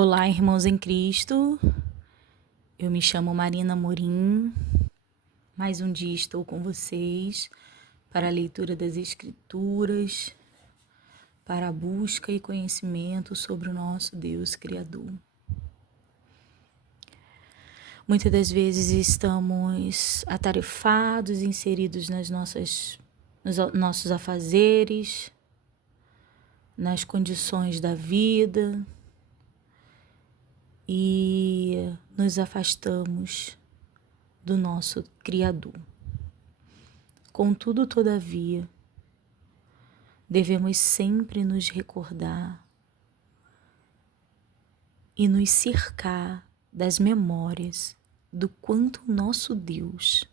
Olá, irmãos em Cristo. Eu me chamo Marina Morim. Mais um dia estou com vocês para a leitura das Escrituras, para a busca e conhecimento sobre o nosso Deus Criador. Muitas das vezes estamos atarefados, inseridos nos nossos afazeres, nas condições da vida, e nos afastamos do nosso Criador. Contudo, todavia, devemos sempre nos recordar e nos cercar das memórias do quanto o nosso Deus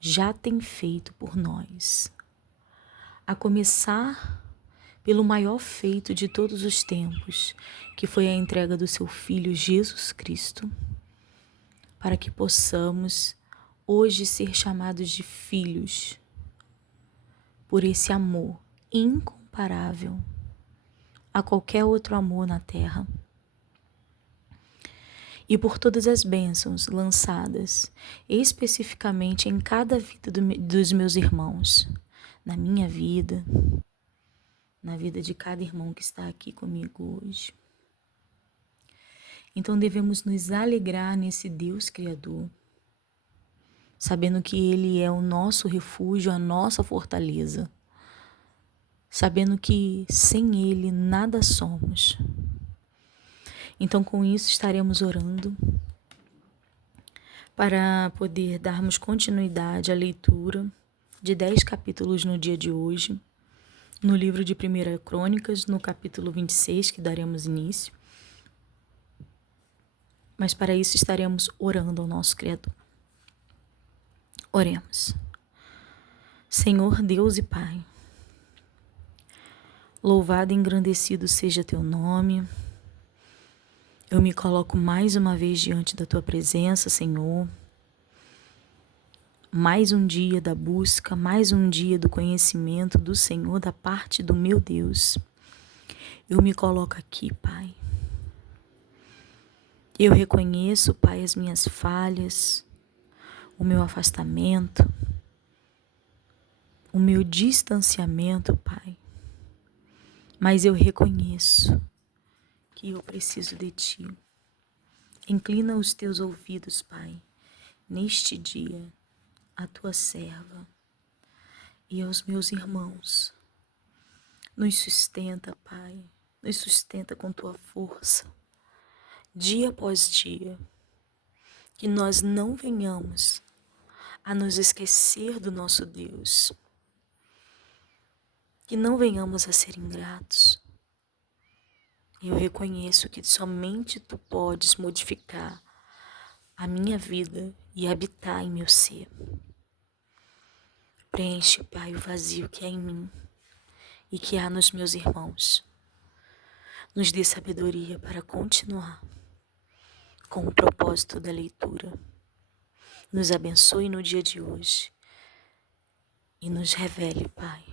já tem feito por nós. A começar pelo maior feito de todos os tempos, que foi a entrega do seu Filho Jesus Cristo, para que possamos hoje ser chamados de filhos por esse amor incomparável a qualquer outro amor na terra, e por todas as bênçãos lançadas especificamente em cada vida dos meus irmãos, na minha vida, na vida de cada irmão que está aqui comigo hoje. Então devemos nos alegrar nesse Deus Criador, sabendo que Ele é o nosso refúgio, a nossa fortaleza, sabendo que sem Ele nada somos. Então, com isso, estaremos orando para poder darmos continuidade à leitura de 10 capítulos no dia de hoje, no livro de 1 Crônicas, no capítulo 26, que daremos início. Mas para isso estaremos orando ao nosso Criador. Oremos. Senhor Deus e Pai, louvado e engrandecido seja Teu nome. Eu me coloco mais uma vez diante da Tua presença, Senhor. Mais um dia da busca, mais um dia do conhecimento do Senhor da parte do meu Deus. Eu me coloco aqui, Pai. Eu reconheço, Pai, as minhas falhas, o meu afastamento, o meu distanciamento, Pai. Mas eu reconheço que eu preciso de Ti. Inclina os Teus ouvidos, Pai, neste dia, à Tua serva e aos meus irmãos. Nos sustenta, Pai, nos sustenta com Tua força, dia após dia, que nós não venhamos a nos esquecer do nosso Deus, que não venhamos a ser ingratos. Eu reconheço que somente Tu podes modificar a minha vida e habitar em meu ser. Preenche, Pai, o vazio que há em mim e que há nos meus irmãos. Nos dê sabedoria para continuar com o propósito da leitura. Nos abençoe no dia de hoje e nos revele, Pai,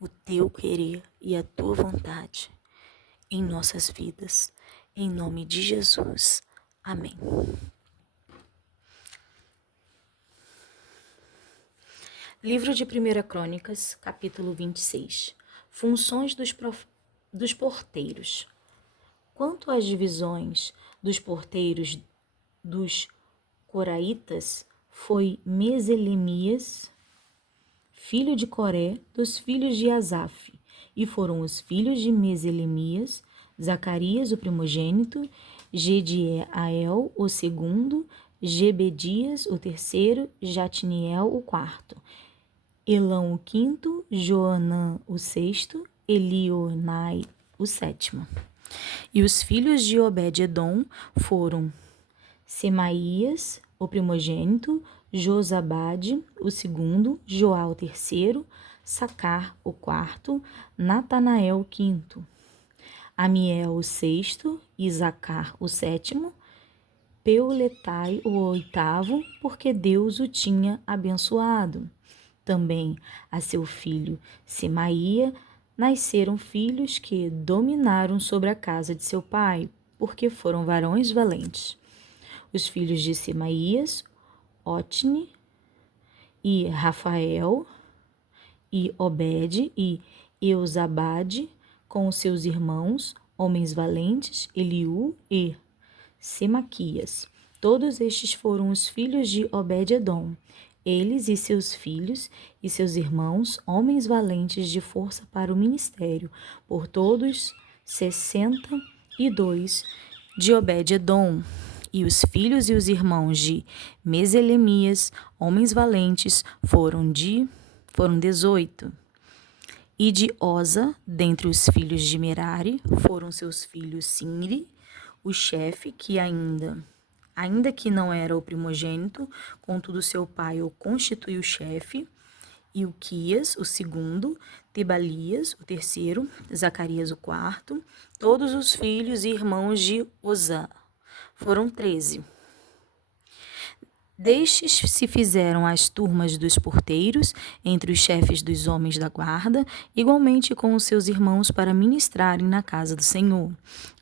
o Teu querer e a Tua vontade em nossas vidas. Em nome de Jesus. Amém. Livro de 1 Crônicas, capítulo 26. Funções dos porteiros. Quanto às divisões dos porteiros dos coraitas, foi Meselemias, filho de Coré, dos filhos de Asaf, e foram os filhos de Meselemias, Zacarias, o primogênito, Jediael, o segundo, Gebedias, o terceiro, Jatniel, o quarto, Elão, o quinto, Joanã, o sexto, Elionai, o sétimo. E os filhos de Obed-edom foram Semaías, o primogênito, Josabade, o segundo, Joá, o terceiro, Sacar, o quarto, Natanael, o quinto, Amiel, o sexto, Isacar, o sétimo, Peuletai, o oitavo, porque Deus o tinha abençoado. Também a seu filho Semaía nasceram filhos que dominaram sobre a casa de seu pai, porque foram varões valentes. Os filhos de Semaías, Otni e Rafael, e Obed e Eusabade, com os seus irmãos, homens valentes, Eliú e Semaquias. Todos estes foram os filhos de Obed-edom. Eles e seus filhos e seus irmãos, homens valentes de força para o ministério, por todos 62 de Obed-edom. E os filhos e os irmãos de Meselemias, homens valentes, foram 18. E de Oza, dentre os filhos de Merari, foram seus filhos Sinri, o chefe, que ainda que não era o primogênito, contudo seu pai o constituiu chefe, e Uquias, o segundo, Tebalias, o terceiro, Zacarias, o quarto, todos os filhos e irmãos de Ozã. Foram 13. Destes se fizeram as turmas dos porteiros, entre os chefes dos homens da guarda, igualmente com os seus irmãos para ministrarem na casa do Senhor.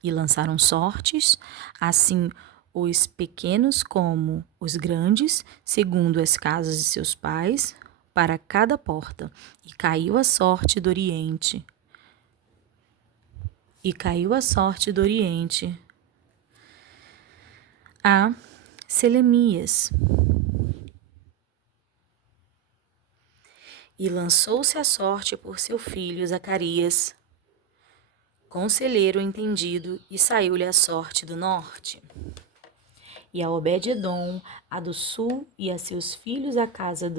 E lançaram sortes, assim os pequenos como os grandes, segundo as casas de seus pais, para cada porta. E caiu a sorte do Oriente. A Selemias. E lançou-se a sorte por seu filho Zacarias, conselheiro entendido, e saiu-lhe a sorte do norte. E a Obed-edom, a do sul, e a seus filhos a casa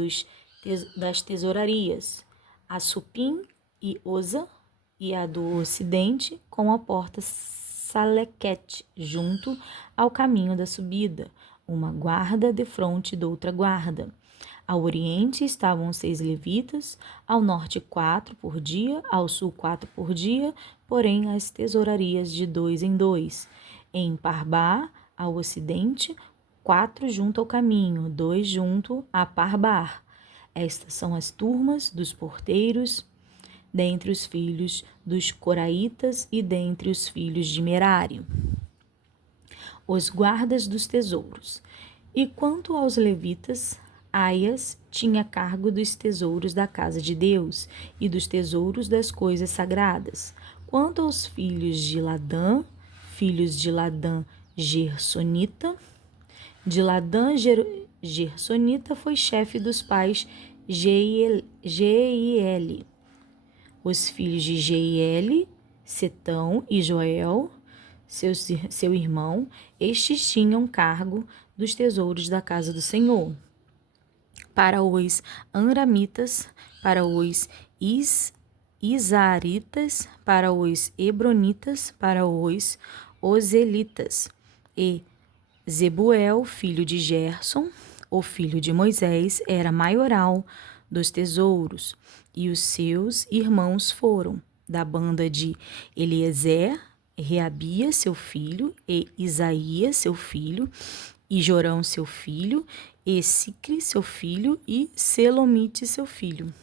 das tesourarias, a Supim e Oza, e a do ocidente, com a porta Salequete, junto ao caminho da subida, uma guarda defronte de outra guarda. Ao oriente estavam 6 levitas, ao norte 4 por dia, ao sul 4 por dia, porém as tesourarias de 2 em 2. Em Parbá, ao ocidente, 4 junto ao caminho, 2 junto a Parbar. Estas são as turmas dos porteiros, dentre os filhos dos coraitas e dentre os filhos de Merari, os guardas dos tesouros. E quanto aos levitas, Aias tinha cargo dos tesouros da casa de Deus e dos tesouros das coisas sagradas. Quanto aos filhos de Ladã, Gersonita, de Ladã Gersonita foi chefe dos pais Jeiel. Os filhos de Jeiel, Setão e Joel, seu irmão, estes tinham cargo dos tesouros da casa do Senhor. Para os Amramitas, para os Isaritas, para os Hebronitas, para os Ozelitas. E Zebuel, filho de Gerson, o filho de Moisés, era maioral dos tesouros, e os seus irmãos foram da banda de Eliezer, Reabia, seu filho, e Isaías, seu filho, e Jorão, seu filho, e Sicri, seu filho, e Selomite, seu filho.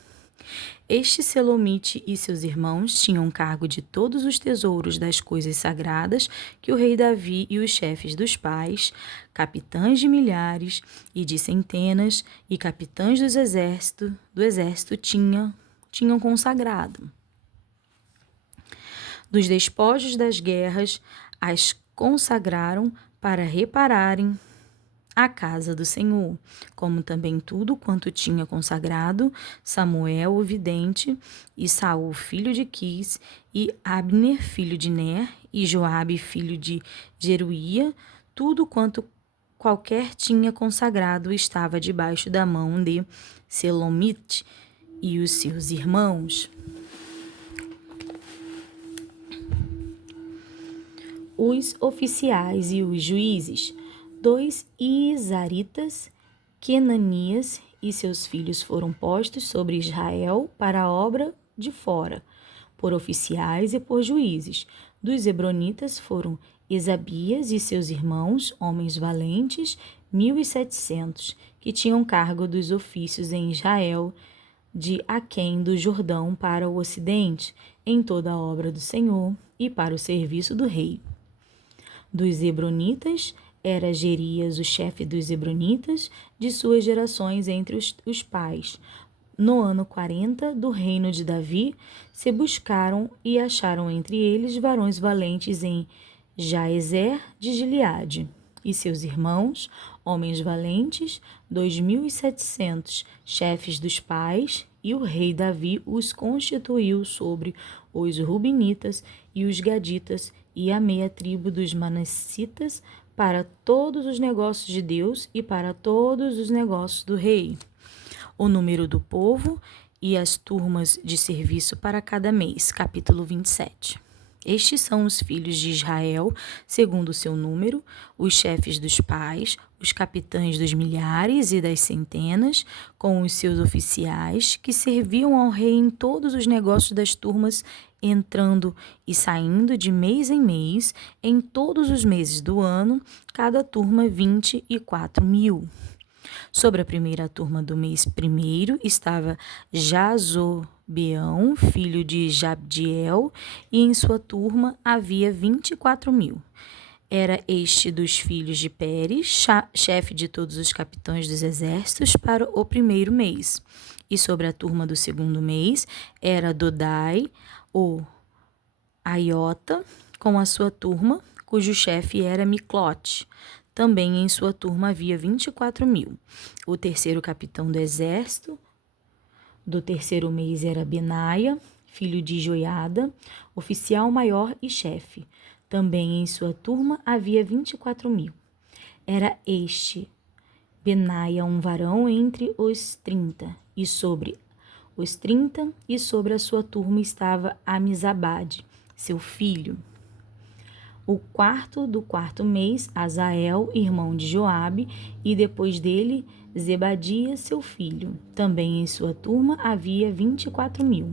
Este Selomite e seus irmãos tinham cargo de todos os tesouros das coisas sagradas que o rei Davi e os chefes dos pais, capitães de milhares e de centenas do exército tinham consagrado. Dos despojos das guerras, as consagraram para repararem a casa do Senhor, como também tudo quanto tinha consagrado Samuel o vidente, e Saul filho de Quis, e Abner filho de Ner, e Joabe filho de Jeruía, tudo quanto qualquer tinha consagrado estava debaixo da mão de Selomite e os seus irmãos. Os oficiais e os juízes. 2 Isaritas, Quenanias e seus filhos foram postos sobre Israel para a obra de fora, por oficiais e por juízes. Dos Hebronitas foram Esabias e seus irmãos, homens valentes, 1.700, que tinham cargo dos ofícios em Israel, de aquém do Jordão para o ocidente. em toda a obra do Senhor e para o serviço do rei. Dos Hebronitas era Jerias, o chefe dos Hebronitas, de suas gerações entre os pais. No ano 40 do reino de Davi, se buscaram e acharam entre eles varões valentes em Jaezer de Gileade, e seus irmãos, homens valentes, 2.700 chefes dos pais, e o rei Davi os constituiu sobre os Rubinitas e os Gaditas e a meia tribo dos Manassitas para todos os negócios de Deus e para todos os negócios do rei. O número do povo e as turmas de serviço para cada mês. Capítulo 27. Estes são os filhos de Israel, segundo o seu número, os chefes dos pais, os capitães dos milhares e das centenas, com os seus oficiais, que serviam ao rei em todos os negócios das turmas, entrando e saindo de mês em mês, em todos os meses do ano, cada turma 24.000. Sobre a primeira turma do mês primeiro estava Jazobeão, filho de Jabdiel, e em sua turma havia 24.000. Era este dos filhos de Pérez, chefe de todos os capitães dos exércitos, para o primeiro mês. E sobre a turma do segundo mês era Dodai, o Aiota, com a sua turma, cujo chefe era Miclote. Também em sua turma havia 24.000. O terceiro capitão do exército do terceiro mês era Benaia, filho de Joiada, oficial maior e chefe. Também em sua turma havia 24.000. Era este, Benaia, um varão entre os 30, e sobre os 30, e sobre a sua turma estava Amizabade, seu filho. O quarto do quarto mês, Azael, irmão de Joabe, e depois dele, Zebadia, seu filho. Também em sua turma havia 24.000.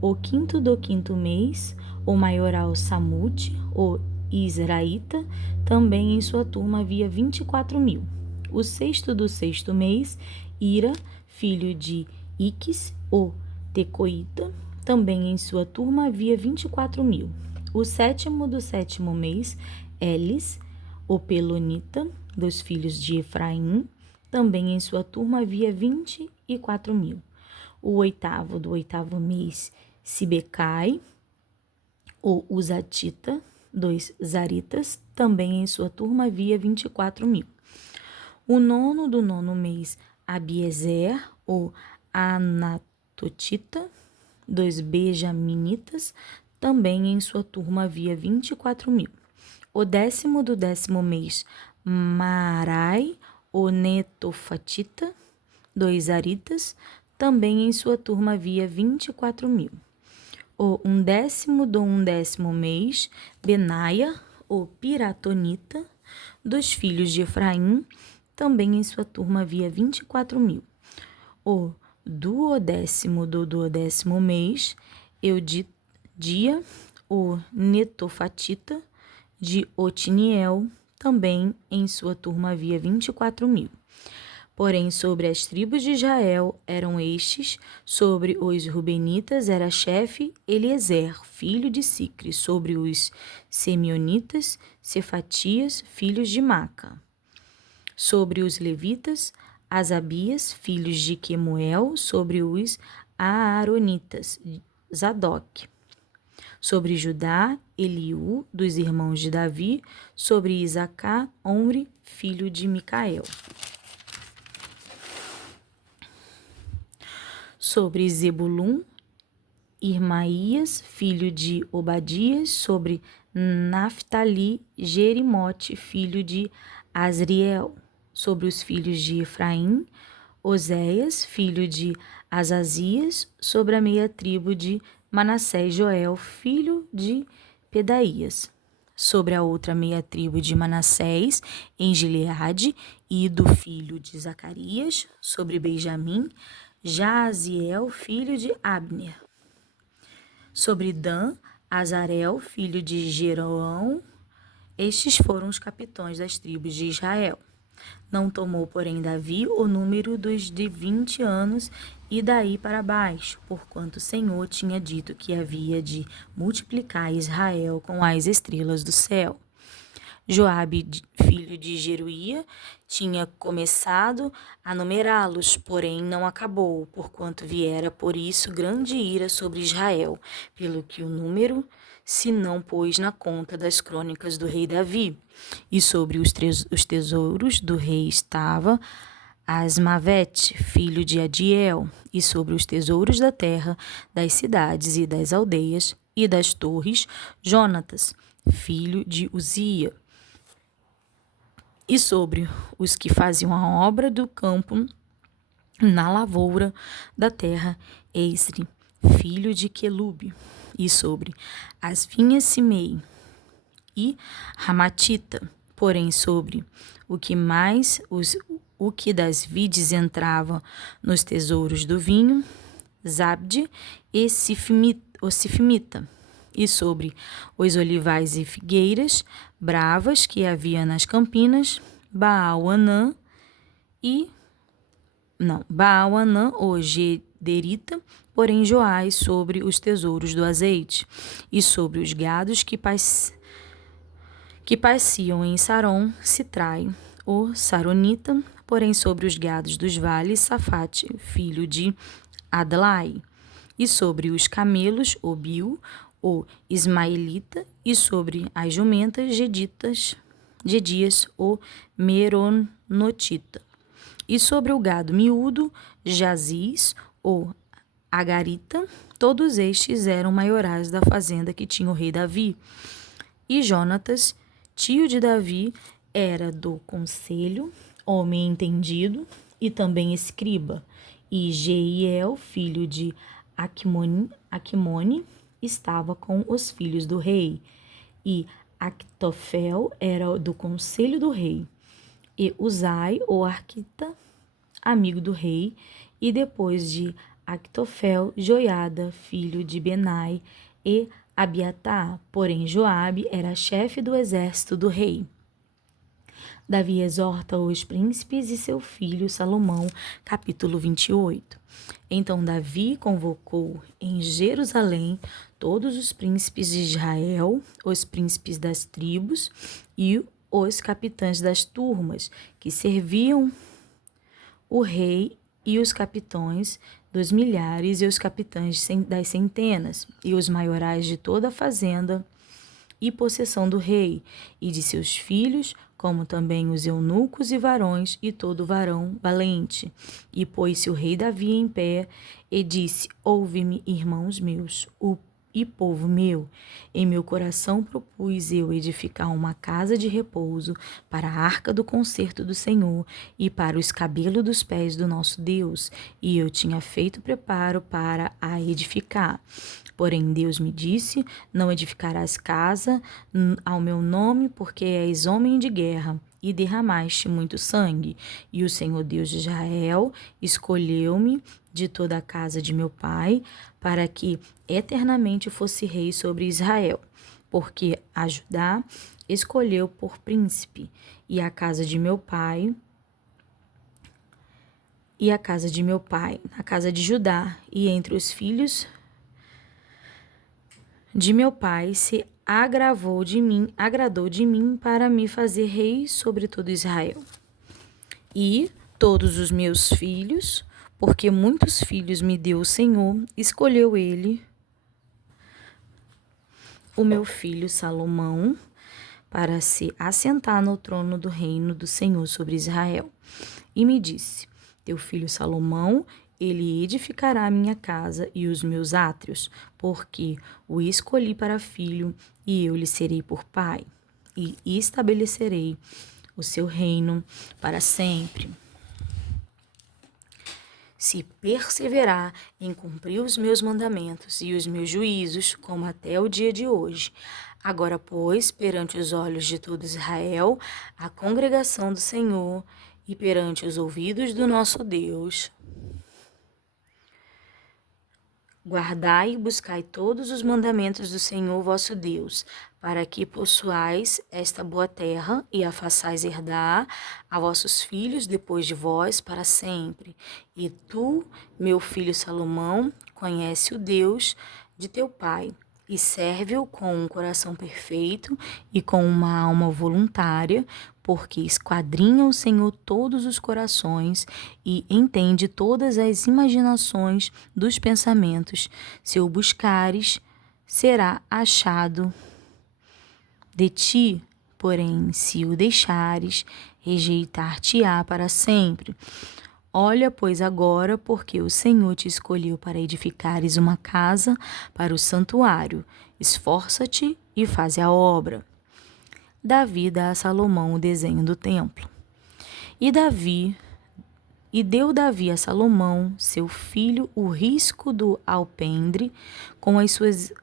O quinto do quinto mês, o maioral Samute, o Israelita, também em sua turma havia 24.000. O sexto do sexto mês, Ira, filho de Iques, o Tecoíta, também em sua turma havia 24.000. O sétimo do sétimo mês, Elis, o Pelonita, dos filhos de Efraim, também em sua turma havia 24.000. O oitavo do oitavo mês, Sibecai, o Uzatita, dos Zaritas, também em sua turma havia 24.000. O nono do nono mês, Abiezer, o Anatotita, dos Benjaminitas, também em sua turma havia 24.000. O décimo do décimo mês, Maarai, o Netofatita, dos Aritas, também em sua turma havia 24.000. O undécimo do undécimo mês, Benaia, o Piratonita, dos filhos de Efraim, também em sua turma havia 24.000. O duodécimo do duodécimo mês, Eudia, o Netofatita, de Otiniel, também em sua turma havia 24.000. Porém, sobre as tribos de Israel eram estes, sobre os Rubenitas era chefe Eliezer, filho de Sicre, sobre os Simeonitas, Cefatias, filhos de Maca. Sobre os levitas, Asabias, filhos de Quemuel, sobre os Aaronitas, Zadok. Sobre Judá, Eliú, dos irmãos de Davi, sobre Isacar, Omri, filho de Micael. Sobre Zebulum, Irmaías, filho de Obadias, sobre Naftali, Jerimote, filho de Asriel, sobre os filhos de Efraim, Oséias, filho de Azazias, sobre a meia tribo de Manassés, Joel, filho de Pedaías, sobre a outra meia tribo de Manassés, em Gileade, Ido, filho de Zacarias, sobre Benjamim, Jaziel, filho de Abner, sobre Dan, Azarel, filho de Jeroão. Estes foram os capitães das tribos de Israel. Não tomou, porém, Davi o número dos de 20 anos e daí para baixo, porquanto o Senhor tinha dito que havia de multiplicar Israel com as estrelas do céu. Joabe, filho de Jeruía, tinha começado a numerá-los, porém não acabou, porquanto viera por isso grande ira sobre Israel, pelo que o número se não pôs na conta das crônicas do rei Davi. E sobre os tesouros do rei estava Asmavete, filho de Adiel, e sobre os tesouros da terra, das cidades e das aldeias, e das torres, Jonatas, filho de Uzia. E sobre os que faziam a obra do campo na lavoura da terra, Esri, filho de Quelube. E sobre as vinhas Simei e Ramatita, porém sobre o que das vides entrava nos tesouros do vinho, Zabde e Sifimita, e sobre os olivais e figueiras bravas que havia nas campinas, Baal-Anã o Gederita, porém Joás sobre os tesouros do azeite, e sobre os gados que pasciam em Saron, Sitrai, o Saronita, porém sobre os gados dos vales, Safate, filho de Adlai, e sobre os camelos, Obil, o Ismaelita, e sobre as jumentas, Gedias, o Meronotita, e sobre o gado miúdo, Jaziz, o Agarita. Todos estes eram maiorais da fazenda que tinha o rei Davi. E Jonatas, tio de Davi, era do conselho, homem entendido, e também escriba. E Jeiel, filho de Aquimone, estava com os filhos do rei. E Actofel era do conselho do rei. E Uzai, o arquita, amigo do rei. E depois de Actofel, Joiada, filho de Benai, e Abiatar, porém Joabe era chefe do exército do rei. Davi exorta os príncipes e seu filho Salomão, capítulo 28. Então Davi convocou em Jerusalém todos os príncipes de Israel, os príncipes das tribos e os capitães das turmas que serviam o rei, e os capitães dos milhares e os capitães das centenas, e os maiorais de toda a fazenda e possessão do rei, e de seus filhos, como também os eunucos e varões, e todo varão valente. E pôs-se o rei Davi em pé, e disse: Ouve-me, irmãos meus, e povo meu, em meu coração propus eu edificar uma casa de repouso para a arca do concerto do Senhor e para o escabelo dos pés do nosso Deus, e eu tinha feito preparo para a edificar. Porém Deus me disse: não edificarás casa ao meu nome, porque és homem de guerra, e derramaste muito sangue. E o Senhor Deus de Israel escolheu-me de toda a casa de meu pai, para que eternamente fosse rei sobre Israel, porque a Judá escolheu por príncipe, e a casa de meu pai, na casa de Judá, e entre os filhos de meu pai se agradou de mim para me fazer rei sobre todo Israel. E todos os meus filhos, porque muitos filhos me deu o Senhor, escolheu ele, o meu filho Salomão, para se assentar no trono do reino do Senhor sobre Israel. E me disse: teu filho Salomão, ele edificará a minha casa e os meus átrios, porque o escolhi para filho, e eu lhe serei por pai, e estabelecerei o seu reino para sempre. Se perseverar em cumprir os meus mandamentos e os meus juízos, como até o dia de hoje. Agora, pois, perante os olhos de todo Israel, a congregação do Senhor, e perante os ouvidos do nosso Deus, Guardai e buscai todos os mandamentos do Senhor vosso Deus, para que possuais esta boa terra e a façais herdar a vossos filhos depois de vós para sempre. E tu, meu filho Salomão, conhece o Deus de teu pai e serve-o com um coração perfeito e com uma alma voluntária, porque esquadrinha o Senhor todos os corações e entende todas as imaginações dos pensamentos. Se o buscares, será achado de ti, porém, se o deixares, rejeitar-te-á para sempre. Olha, pois, agora, porque o Senhor te escolheu para edificares uma casa para o santuário. Esforça-te e faze a obra. Davi dá a Salomão o desenho do templo. E deu Davi a Salomão, seu filho, o risco do alpendre com as suas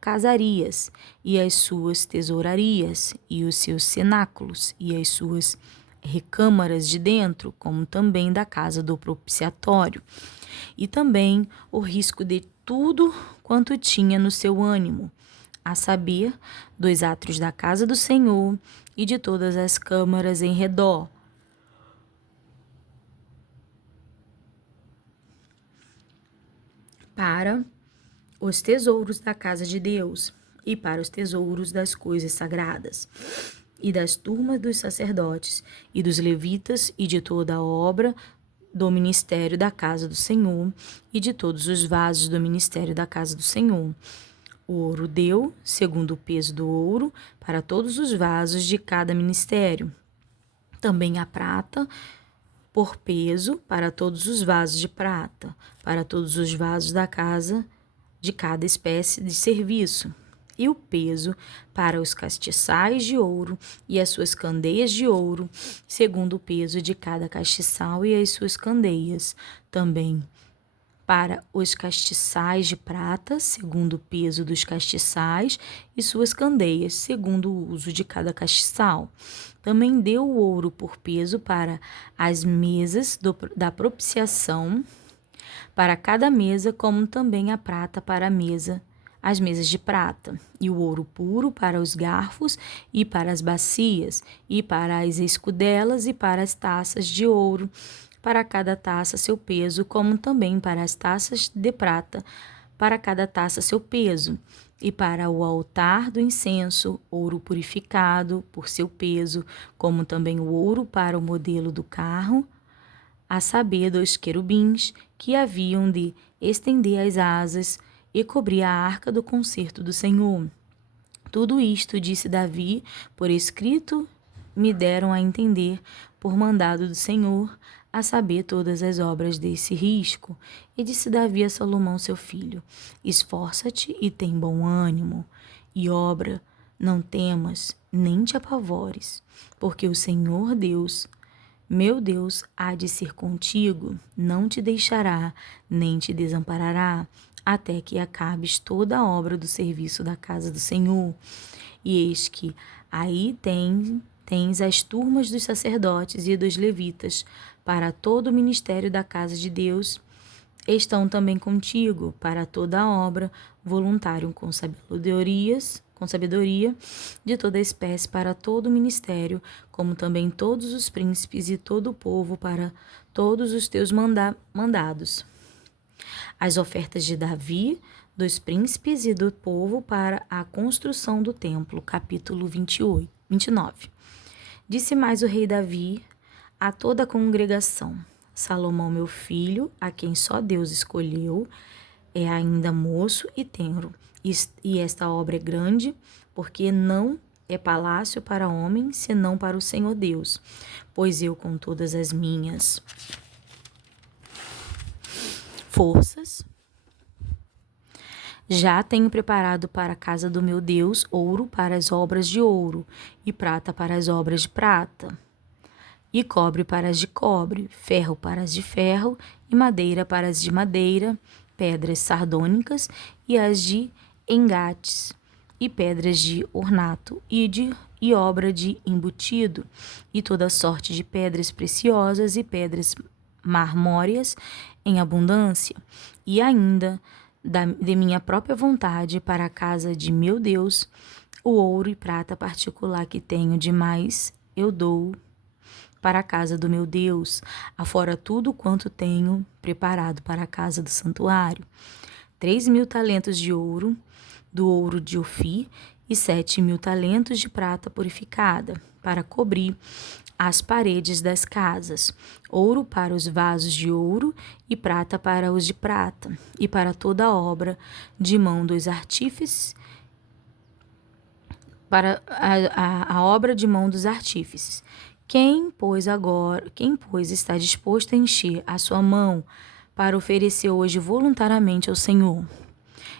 casarias e as suas tesourarias e os seus cenáculos e as suas recâmaras de dentro, como também da casa do propiciatório, e também o risco de tudo quanto tinha no seu ânimo, a saber, dos átrios da casa do Senhor e de todas as câmaras em redor, para os tesouros da casa de Deus e para os tesouros das coisas sagradas, e das turmas dos sacerdotes e dos levitas e de toda a obra do ministério da casa do Senhor e de todos os vasos do ministério da casa do Senhor. O ouro deu, segundo o peso do ouro, para todos os vasos de cada ministério. Também a prata, por peso, para todos os vasos de prata, para todos os vasos da casa de cada espécie de serviço. E o peso para os castiçais de ouro e as suas candeias de ouro, segundo o peso de cada castiçal e as suas candeias. Também para os castiçais de prata, segundo o peso dos castiçais e suas candeias, segundo o uso de cada castiçal. Também deu o ouro por peso para as mesas da propiciação, para cada mesa, como também a prata para as mesas de prata, e o ouro puro para os garfos e para as bacias, e para as escudelas e para as taças de ouro, para cada taça seu peso, como também para as taças de prata, para cada taça seu peso, e para o altar do incenso, ouro purificado por seu peso, como também o ouro para o modelo do carro, a saber, 2 querubins que haviam de estender as asas e cobrir a arca do concerto do Senhor. Tudo isto, disse Davi, por escrito me deram a entender, por mandado do Senhor, a saber todas as obras desse risco. E disse Davi a Salomão seu filho: esforça-te e tem bom ânimo, e obra, não temas, nem te apavores, porque o Senhor Deus, meu Deus, há de ser contigo, não te deixará, nem te desamparará, até que acabes toda a obra do serviço da casa do Senhor. E eis que aí tens as turmas dos sacerdotes e dos levitas, para todo o ministério da casa de Deus, estão também contigo, para toda a obra, voluntário com sabedoria, de toda espécie para todo o ministério, como também todos os príncipes e todo o povo para todos os teus mandados. As ofertas de Davi, dos príncipes e do povo para a construção do templo. Capítulo 29. Disse mais o rei Davi a toda a congregação: Salomão, meu filho, a quem só Deus escolheu, é ainda moço e tenro, e esta obra é grande, porque não é palácio para homem, senão para o Senhor Deus. Pois eu, com todas as minhas forças, já tenho preparado para a casa do meu Deus ouro para as obras de ouro, e prata para as obras de prata, e cobre para as de cobre, ferro para as de ferro, e madeira para as de madeira, pedras sardônicas e as de engates, e pedras de ornato e obra de embutido, e toda sorte de pedras preciosas e pedras marmóreas em abundância, e ainda de minha própria vontade para a casa de meu Deus, o ouro e prata particular que tenho demais, eu dou para a casa do meu Deus, afora tudo quanto tenho preparado para a casa do santuário. 3.000 talentos de ouro, do ouro de Ofir, e 7.000 talentos de prata purificada, para cobrir as paredes das casas, ouro para os vasos de ouro e prata para os de prata, e para toda a obra de mão dos artífices, para a obra de mão dos artífices. Quem, pois, está disposto a encher a sua mão para oferecer hoje voluntariamente ao Senhor?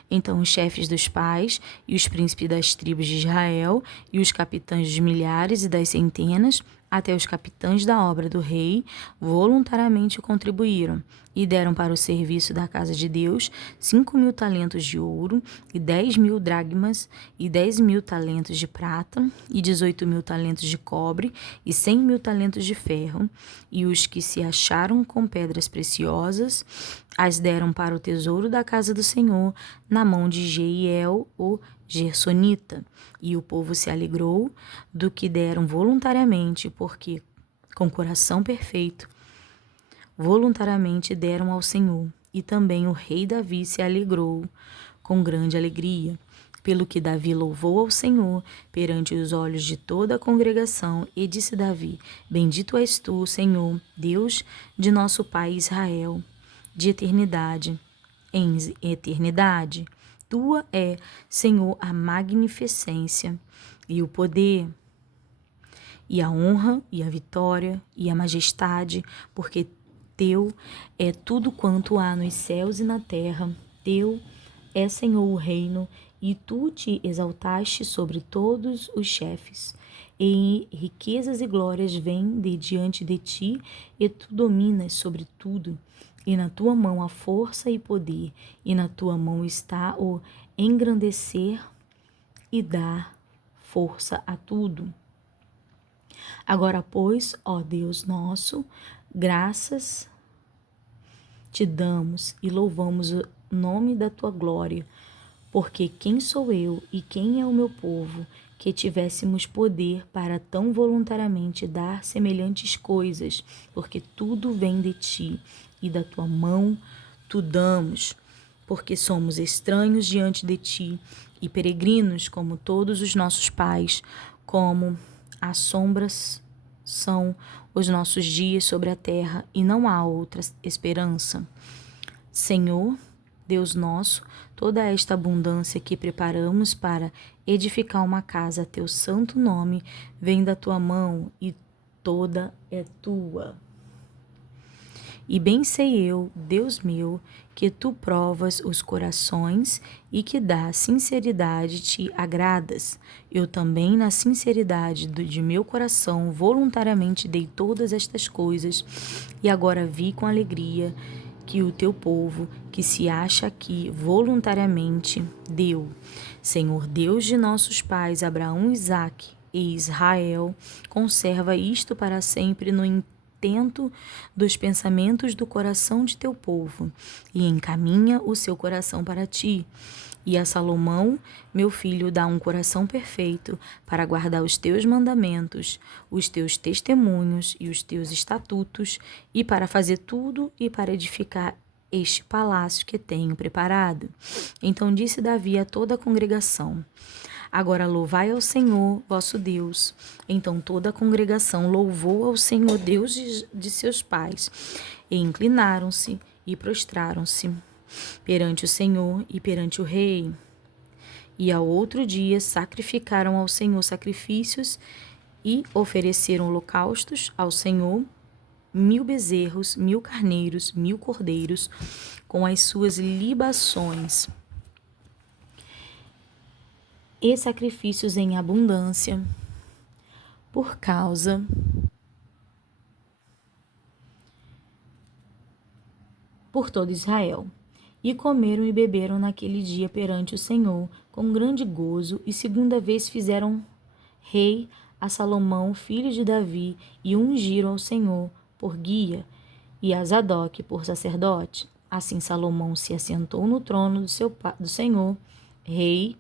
Então os chefes dos pais e os príncipes das tribos de Israel e os capitães dos milhares e das centenas, até os capitães da obra do rei, voluntariamente contribuíram e deram para o serviço da casa de Deus 5.000 talentos de ouro e 10.000 dracmas e 10.000 talentos de prata e 18.000 talentos de cobre e 100.000 talentos de ferro, e os que se acharam com pedras preciosas as deram para o tesouro da casa do Senhor na mão de Jeiel, o Gersonita. E o povo se alegrou do que deram voluntariamente, porque, com coração perfeito, voluntariamente deram ao Senhor. E também o rei Davi se alegrou com grande alegria, pelo que Davi louvou ao Senhor perante os olhos de toda a congregação, e disse Davi: Bendito és tu, Senhor, Deus de nosso pai Israel, de eternidade em eternidade. Tua é, Senhor, a magnificência e o poder, e a honra, e a vitória, e a majestade, porque teu é tudo quanto há nos céus e na terra. Teu é, Senhor, o reino, e tu te exaltaste sobre todos os chefes. E riquezas e glórias vêm de diante de ti, e tu dominas sobre tudo. E na tua mão há força e poder, e na tua mão está o engrandecer e dar força a tudo. Agora, pois, ó Deus nosso, graças te damos e louvamos o nome da tua glória, porque quem sou eu e quem é o meu povo, que tivéssemos poder para tão voluntariamente dar semelhantes coisas, porque tudo vem de ti, e da tua mão tu damos, porque somos estranhos diante de ti, e peregrinos como todos os nossos pais, como as sombras são os nossos dias sobre a terra, e não há outra esperança. Senhor, Deus nosso, toda esta abundância que preparamos para edificar uma casa a teu santo nome vem da tua mão, e toda é tua. E bem sei eu, Deus meu, que tu provas os corações e que da sinceridade te agradas. Eu também, na sinceridade de meu coração, voluntariamente dei todas estas coisas, e agora vi com alegria que o teu povo, que se acha aqui voluntariamente, deu. Senhor Deus de nossos pais, Abraão, Isaque e Israel, conserva isto para sempre no intento dos pensamentos do coração de teu povo, e encaminha o seu coração para ti. E a Salomão, meu filho, dá um coração perfeito para guardar os teus mandamentos, os teus testemunhos e os teus estatutos, e para fazer tudo e para edificar este palácio que tenho preparado. Então disse Davi a toda a congregação: Agora louvai ao Senhor, vosso Deus. Então toda a congregação louvou ao Senhor, Deus de seus pais, e inclinaram-se e prostraram-se perante o Senhor e perante o rei. E ao outro dia sacrificaram ao Senhor sacrifícios e ofereceram holocaustos ao Senhor, 1.000 bezerros, 1.000 carneiros, 1.000 cordeiros, com as suas libações e sacrifícios em abundância, por todo Israel. E comeram e beberam naquele dia perante o Senhor com grande gozo, e segunda vez fizeram rei a Salomão, filho de Davi, e ungiram ao Senhor por guia, e a Zadok por sacerdote. Assim Salomão se assentou no trono do Senhor, rei,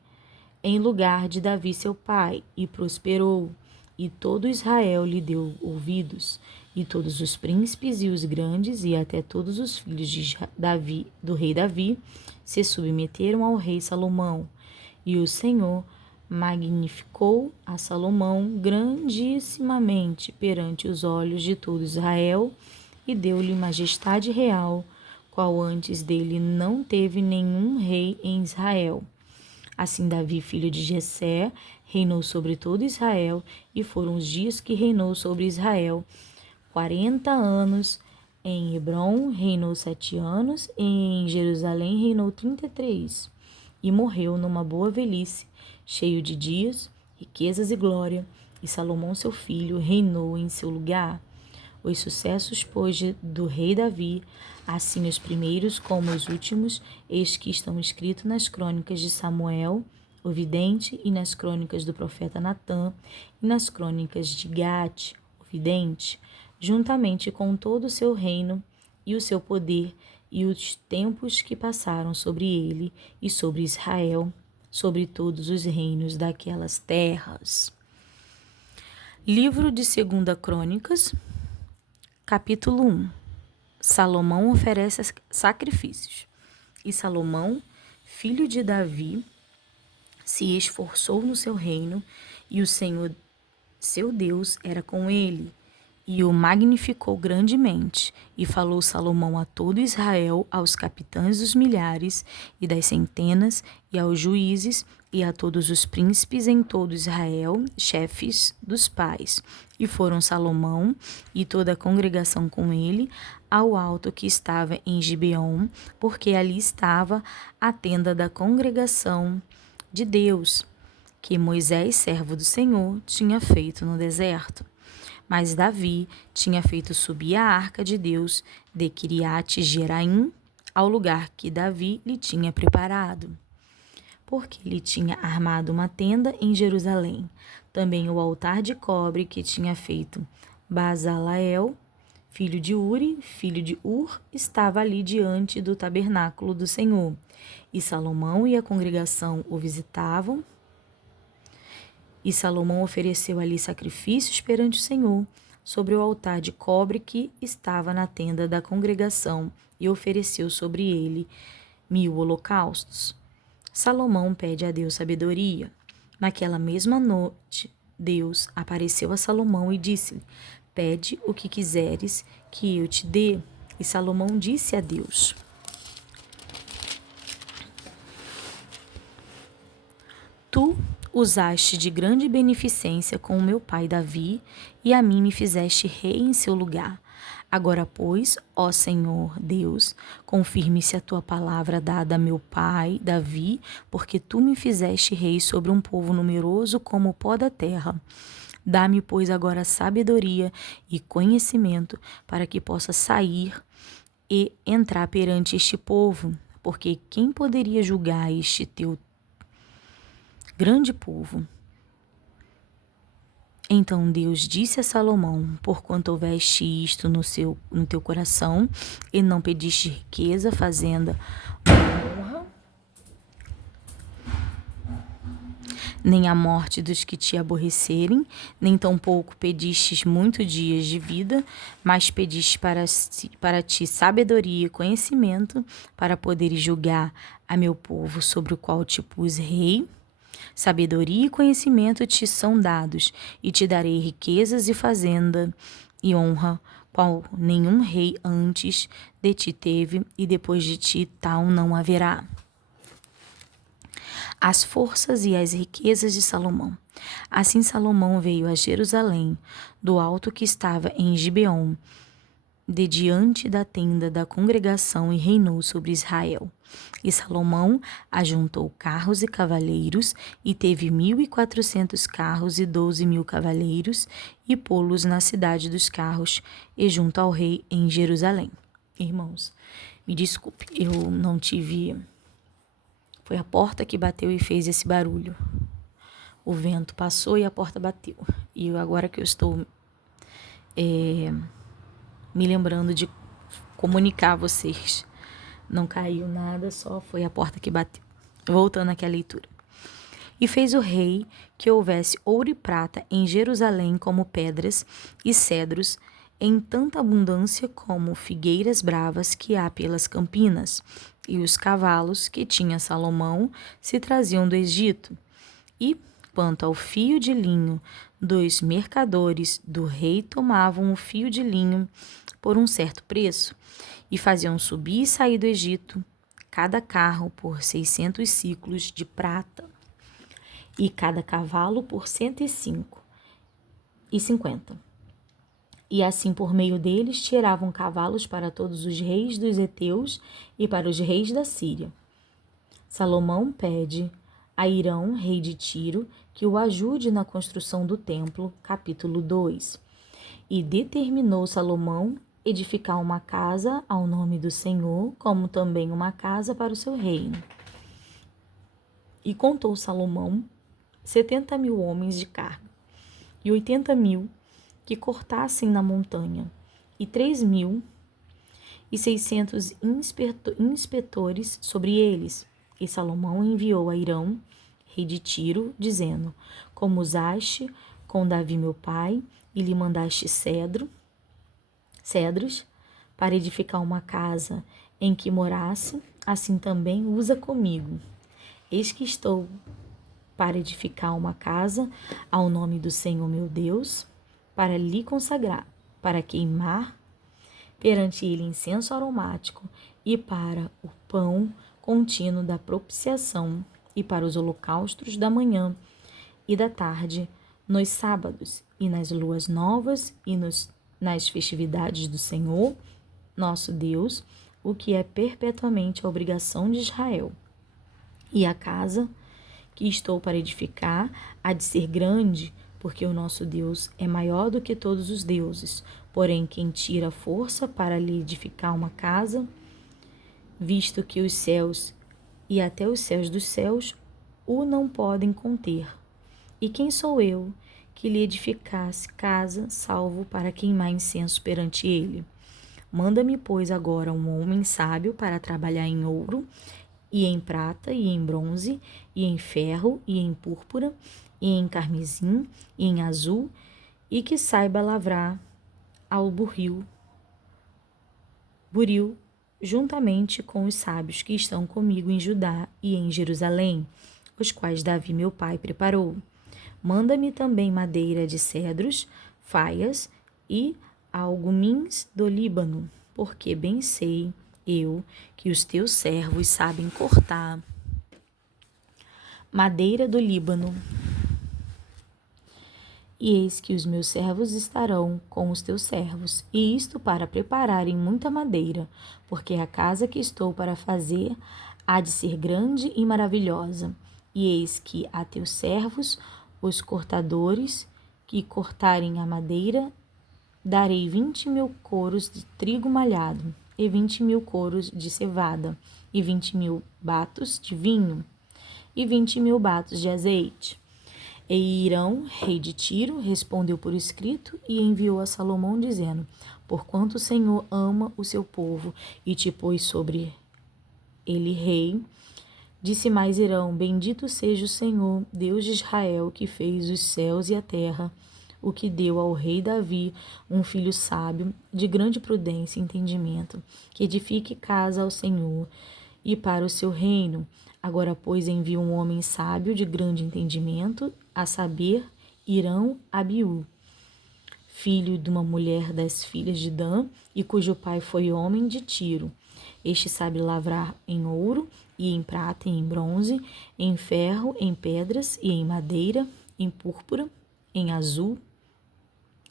em lugar de Davi seu pai, e prosperou. E todo Israel lhe deu ouvidos, e todos os príncipes e os grandes, e até todos os filhos de Davi, do rei Davi, se submeteram ao rei Salomão. E o Senhor magnificou a Salomão grandissimamente perante os olhos de todo Israel, e deu-lhe majestade real, qual antes dele não teve nenhum rei em Israel. Assim Davi, filho de Jessé, reinou sobre todo Israel, e foram os dias que reinou sobre Israel, 40 anos. Em Hebrom reinou 7 anos, e em Jerusalém reinou 33. E morreu numa boa velhice, cheio de dias, riquezas e glória, e Salomão seu filho reinou em seu lugar. Os sucessos, pois, do rei Davi, assim os primeiros como os últimos, eis que estão escritos nas crônicas de Samuel, o vidente, e nas crônicas do profeta Natã, e nas crônicas de Gate, o vidente, juntamente com todo o seu reino e o seu poder, e os tempos que passaram sobre ele e sobre Israel, sobre todos os reinos daquelas terras. Livro de 2 Crônicas, capítulo 1. Salomão oferece sacrifícios. E Salomão, filho de Davi, se esforçou no seu reino, e o Senhor, seu Deus, era com ele, e o magnificou grandemente. E falou Salomão a todo Israel, aos capitães dos milhares e das centenas, e aos juízes, e a todos os príncipes em todo Israel, chefes dos pais. E foram Salomão e toda a congregação com ele ao alto que estava em Gibeon, porque ali estava a tenda da congregação de Deus, que Moisés, servo do Senhor, tinha feito no deserto. Mas Davi tinha feito subir a arca de Deus de Quiriate Jeraim ao lugar que Davi lhe tinha preparado, porque ele tinha armado uma tenda em Jerusalém. Também o altar de cobre que tinha feito Bazalael, filho de Uri, filho de Ur, estava ali diante do tabernáculo do Senhor. E Salomão e a congregação o visitavam. E Salomão ofereceu ali sacrifícios perante o Senhor, sobre o altar de cobre que estava na tenda da congregação, e ofereceu sobre ele 1000 holocaustos. Salomão pede a Deus sabedoria. Naquela mesma noite, Deus apareceu a Salomão e disse-lhe: Pede o que quiseres que eu te dê. E Salomão disse a Deus: Tu usaste de grande beneficência com o meu pai Davi, e a mim me fizeste rei em seu lugar. Agora, pois, ó Senhor Deus, confirme-se a tua palavra dada a meu pai Davi, porque tu me fizeste rei sobre um povo numeroso como o pó da terra. Dá-me, pois, agora sabedoria e conhecimento, para que possa sair e entrar perante este povo, porque quem poderia julgar este teu grande povo? Então Deus disse a Salomão: Porquanto houveste isto no teu coração, e não pediste riqueza, fazenda, honra, nem a morte dos que te aborrecerem, nem tampouco pedistes muitos dias de vida, mas pediste para ti sabedoria e conhecimento, para poderes julgar a meu povo, sobre o qual te pus rei. Sabedoria e conhecimento te são dados, e te darei riquezas e fazenda e honra, qual nenhum rei antes de ti teve, e depois de ti tal não haverá. As forças e as riquezas de Salomão. Assim Salomão veio a Jerusalém, do alto que estava em Gibeon, de diante da tenda da congregação, e reinou sobre Israel. E Salomão ajuntou carros e cavaleiros, e teve 1400 carros e 12.000 cavaleiros, e pô-los na cidade dos carros, e junto ao rei em Jerusalém. Irmãos, me desculpe, eu não tive... Foi a porta que bateu e fez esse barulho. O vento passou e a porta bateu. E agora que eu estou me lembrando de comunicar a vocês Não caiu nada, só foi a porta que bateu. Voltando aqui à leitura. E fez o rei que houvesse ouro e prata em Jerusalém como pedras e cedros em tanta abundância como figueiras bravas que há pelas campinas, e os cavalos que tinha Salomão se traziam do Egito. E, quanto ao fio de linho, dos mercadores do rei tomavam o fio de linho por um certo preço, e faziam subir e sair do Egito cada carro por 600 siclos de prata, e cada cavalo por 150. E assim por meio deles tiravam cavalos para todos os reis dos heteus e para os reis da Síria. Salomão pede a Hirão, rei de Tiro, que o ajude na construção do templo, capítulo 2. E determinou Salomão edificar uma casa ao nome do Senhor, como também uma casa para o seu reino. E contou Salomão 70.000 homens de carga, e 80.000 que cortassem na montanha, e 3.600 inspetores sobre eles. E Salomão enviou a Hirão, rei de Tiro, dizendo: Como usaste com Davi meu pai, e lhe mandaste cedros, para edificar uma casa em que morasse, assim também usa comigo. Eis que estou para edificar uma casa ao nome do Senhor meu Deus, para lhe consagrar, para queimar perante ele incenso aromático, e para o pão contínuo da propiciação, e para os holocaustos da manhã e da tarde, nos sábados, e nas luas novas, e nas festividades do Senhor, nosso Deus, o que é perpetuamente a obrigação de Israel. E a casa que estou para edificar há de ser grande, porque o nosso Deus é maior do que todos os deuses. Porém, quem tira força para lhe edificar uma casa, visto que os céus e até os céus dos céus o não podem conter. E quem sou eu que lhe edificasse casa, salvo para queimar incenso perante ele? Manda-me, pois, agora um homem sábio para trabalhar em ouro, e em prata, e em bronze, e em ferro, e em púrpura, e em carmesim, e em azul, e que saiba lavrar ao buril, juntamente com os sábios que estão comigo em Judá e em Jerusalém, os quais Davi meu pai preparou. Manda-me também madeira de cedros, faias e algumins do Líbano, porque bem sei eu que os teus servos sabem cortar madeira do Líbano. E eis que os meus servos estarão com os teus servos, e isto para prepararem muita madeira, porque a casa que estou para fazer há de ser grande e maravilhosa. E eis que a teus servos, os cortadores, que cortarem a madeira, darei 20.000 coros de trigo malhado, e 20.000 coros de cevada, e 20.000 batos de vinho, e 20.000 batos de azeite. E Hirão, rei de Tiro, respondeu por escrito e enviou a Salomão, dizendo: Porquanto o Senhor ama o seu povo e te pôs sobre ele rei, disse mais Hirão: Bendito seja o Senhor, Deus de Israel, que fez os céus e a terra, o que deu ao rei Davi um filho sábio, de grande prudência e entendimento, que edifique casa ao Senhor e para o seu reino. Agora, pois, envia um homem sábio de grande entendimento, a saber, Hirão Abiú, filho de uma mulher das filhas de Dan, e cujo pai foi homem de Tiro. Este sabe lavrar em ouro, e em prata, e em bronze, em ferro, em pedras, e em madeira, em púrpura, em azul,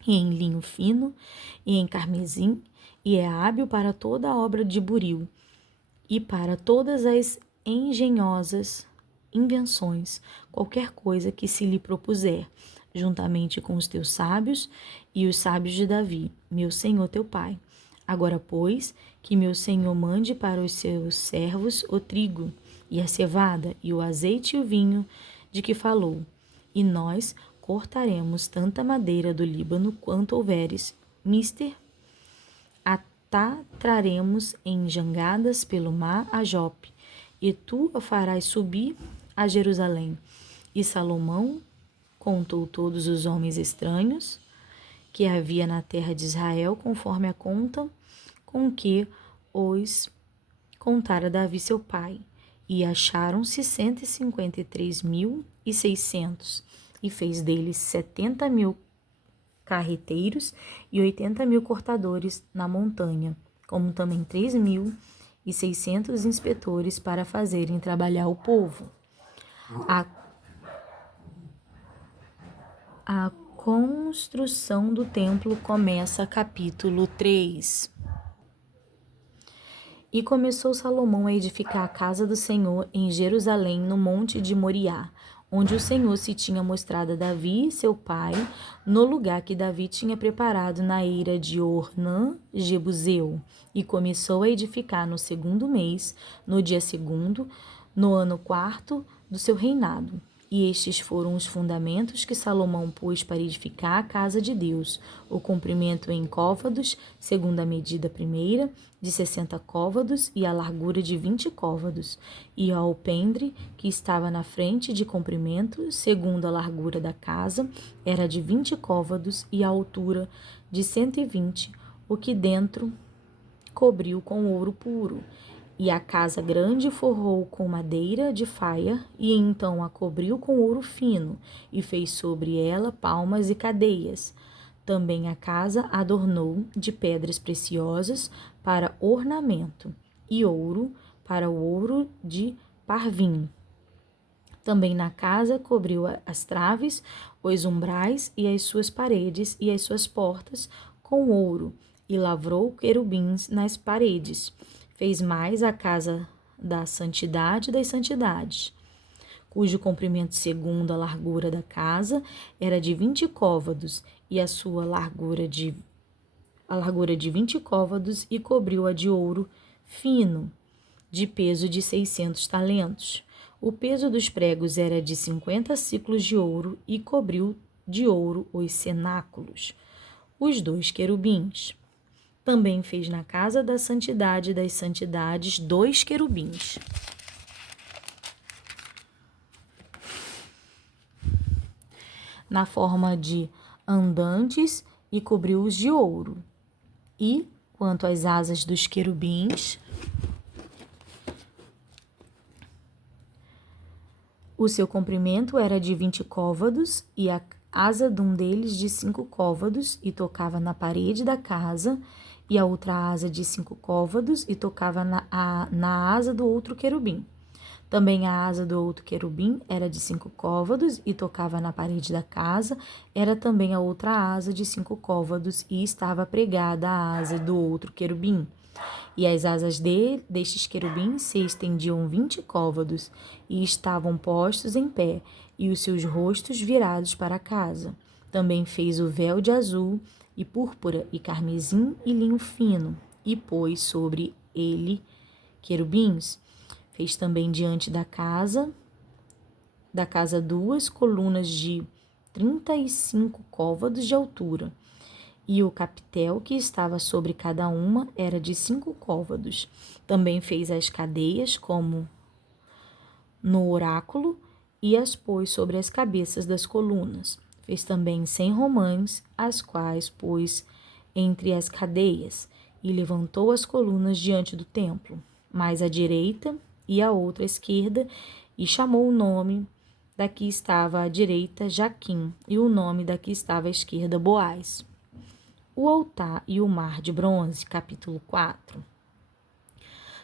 e em linho fino, e em carmesim, e é hábil para toda a obra de buril, e para todas as engenhosas invenções, qualquer coisa que se lhe propuser, juntamente com os teus sábios e os sábios de Davi, meu senhor teu pai. Agora, pois, que meu senhor mande para os seus servos o trigo, e a cevada, e o azeite e o vinho, de que falou, e nós cortaremos tanta madeira do Líbano quanto houveres mister traremos em jangadas pelo mar a Jope, e tu a farás subir a Jerusalém. E Salomão contou todos os homens estranhos que havia na terra de Israel, conforme a conta com que os contara Davi seu pai. E acharam-se 153.600, e fez deles 70.000 carreteiros e 80.000 cortadores na montanha, como também 3.600 inspetores para fazerem trabalhar o povo. A construção do templo começa, capítulo 3. E começou Salomão a edificar a casa do Senhor em Jerusalém, no monte de Moriá, onde o Senhor se tinha mostrado a Davi, seu pai, no lugar que Davi tinha preparado na eira de Ornã, Jebuseu. E começou a edificar no 2º mês, no dia 2º, no ano 4º do seu reinado. E estes foram os fundamentos que Salomão pôs para edificar a casa de Deus: o comprimento em côvados, segundo a medida primeira, de 60 côvados, e a largura de 20 côvados, e ao alpendre que estava na frente de comprimento, segundo a largura da casa, era de 20 côvados, e a altura de 120, o que dentro cobriu com ouro puro. E a casa grande forrou com madeira de faia, e então a cobriu com ouro fino, e fez sobre ela palmas e cadeias. Também a casa adornou de pedras preciosas para ornamento, e ouro para o ouro de Parvim. Também na casa cobriu as traves, os umbrais e as suas paredes e as suas portas com ouro, e lavrou querubins nas paredes. Fez mais a casa da santidade das santidades, cujo comprimento segundo a largura da casa era de 20 côvados, e a sua largura de 20 côvados, e cobriu-a de ouro fino, de peso de 600 talentos. O peso dos pregos era de 50 siclos de ouro, e cobriu de ouro os cenáculos, os 2 querubins. Também fez na casa da santidade das santidades 2 querubins. Na forma de andantes, e cobriu-os de ouro. E, quanto às asas dos querubins, o seu comprimento era de 20 côvados, e a asa de um deles de 5 côvados, e tocava na parede da casa, e a outra asa de 5 côvados, e tocava na asa do outro querubim. Também a asa do outro querubim era de 5 côvados, e tocava na parede da casa. Era também a outra asa de 5 côvados, e estava pregada a asa do outro querubim. E as asas destes querubins se estendiam 20 côvados, e estavam postos em pé, e os seus rostos virados para a casa. Também fez o véu de azul, e púrpura, e carmesim, e linho fino, e pôs sobre ele querubins. Fez também diante da casa 2 colunas de 35 côvados de altura, e o capitel que estava sobre cada uma era de 5 côvados. Também fez as cadeias, como no oráculo, e as pôs sobre as cabeças das colunas. Fez também 100 romãs, as quais pôs entre as cadeias, e levantou as colunas diante do templo, mais à direita e à outra esquerda, e chamou o nome da que estava à direita Jaquim, e o nome da que estava à esquerda Boaz. O altar e o mar de bronze, capítulo 4.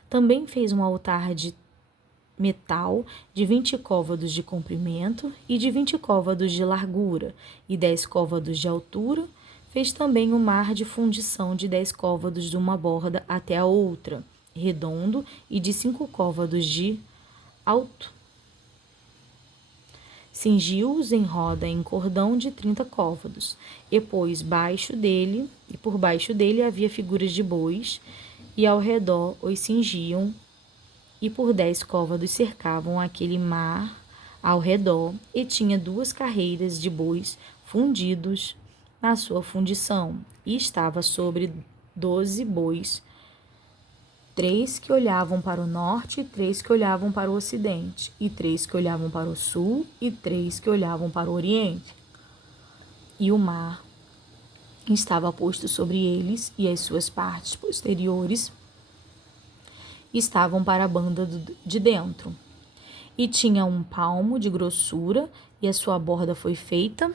Também fez um altar de metal de 20 côvados de comprimento e de 20 côvados de largura e 10 côvados de altura. Fez também um mar de fundição de 10 côvados de uma borda até a outra, redondo, e de 5 côvados de alto. Cingiu-os em roda em cordão de 30 côvados, e pôs por baixo dele havia figuras de bois, e ao redor os cingiam, e por 10 côvados cercavam aquele mar ao redor, e tinha 2 carreiras de bois fundidos na sua fundição, e estava sobre 12 bois, 3 que olhavam para o norte, 3 que olhavam para o ocidente, e 3 que olhavam para o sul, e 3 que olhavam para o oriente. E o mar estava posto sobre eles, e as suas partes posteriores estavam para a banda de dentro. E tinha 1 palmo de grossura, e a sua borda foi feita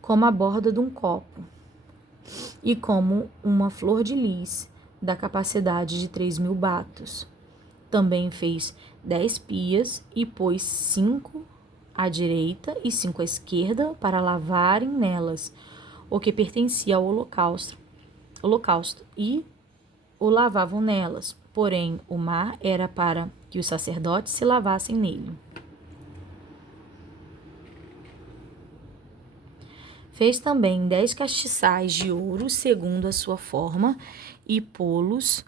como a borda de um copo, e como uma flor de lis, da capacidade de 3.000 batos. Também fez 10 pias, e pôs 5 à direita e 5 à esquerda, para lavarem nelas o que pertencia ao holocausto, e o lavavam nelas. Porém, o mar era para que os sacerdotes se lavassem nele. Fez também 10 castiçais de ouro, segundo a sua forma, e pô-los